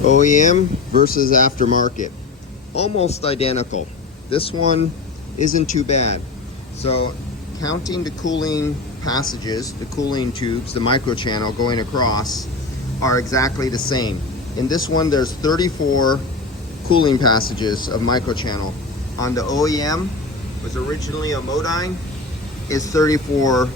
OEM versus aftermarket, almost identical. This one isn't too bad. So counting the cooling passages, the cooling tubes, the microchannel going across are exactly the same. In this one there's 34 cooling passages of microchannel. On the OEM, was originally a Modine, is 34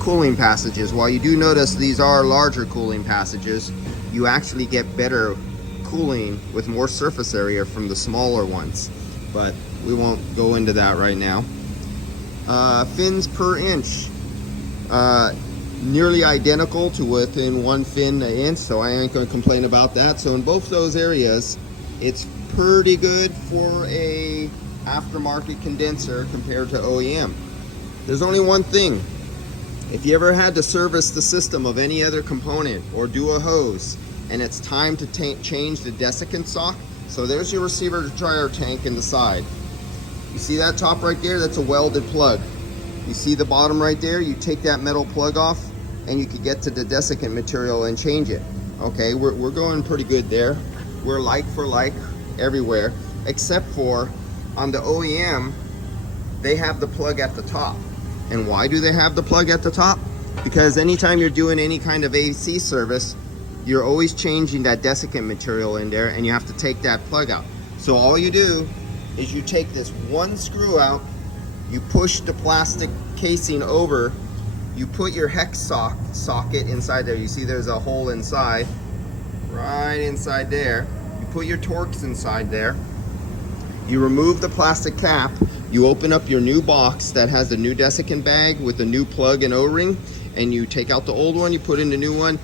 cooling passages. While you do notice these are larger cooling passages, you actually get better cooling with more surface area from the smaller ones, but we won't go into that right now. Fins per inch, nearly identical to within 1 fin an inch, so I ain't going to complain about that. So in both those areas, it's pretty good for a aftermarket condenser compared to OEM. There's only one thing. If you ever had to service the system of any other component or do a hose, and it's time to change the desiccant sock, so there's your receiver dryer tank in the side. You see that top right there? That's a welded plug. You see the bottom right there? You take that metal plug off and you can get to the desiccant material and change it. Okay, we're going pretty good there. We're like for like everywhere, except for on the OEM, they have the plug at the top. And why do they have the plug at the top? Because anytime you're doing any kind of AC service, you're always changing that desiccant material in there, and you have to take that plug out. So all you do is you take this one screw out, you push the plastic casing over, you put your hex socket inside there. You see there's a hole inside, right inside there. You put your Torx inside there. You remove the plastic cap, you open up your new box that has the new desiccant bag with the new plug and O-ring, and you take out the old one, you put in the new one.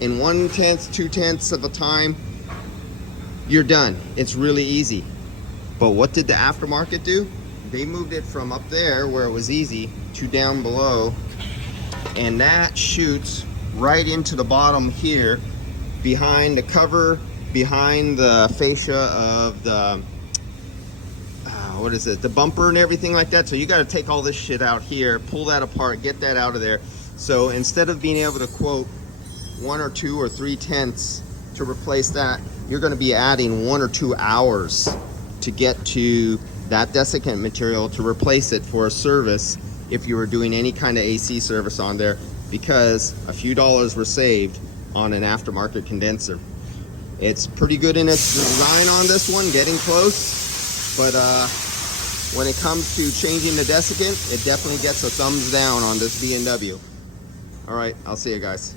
In 1/10, 2/10 of a time, you're done. It's really easy. But what did the aftermarket do? They moved it from up there where it was easy to down below, and that shoots right into the bottom here, behind the cover, behind the fascia of the what is it, the bumper and everything like that. So you got to take all this shit out here, pull that apart, get that out of there. So instead of being able to quote 1 or 2 or 3/10 to replace that, you're going to be adding 1 or 2 hours to get to that desiccant material to replace it for a service if you were doing any kind of AC service on there, because a few dollars were saved on an aftermarket condenser. It's pretty good in its design on this one, getting close, but when it comes to changing the desiccant, it definitely gets a thumbs down on this B&W. All right, I'll see you guys.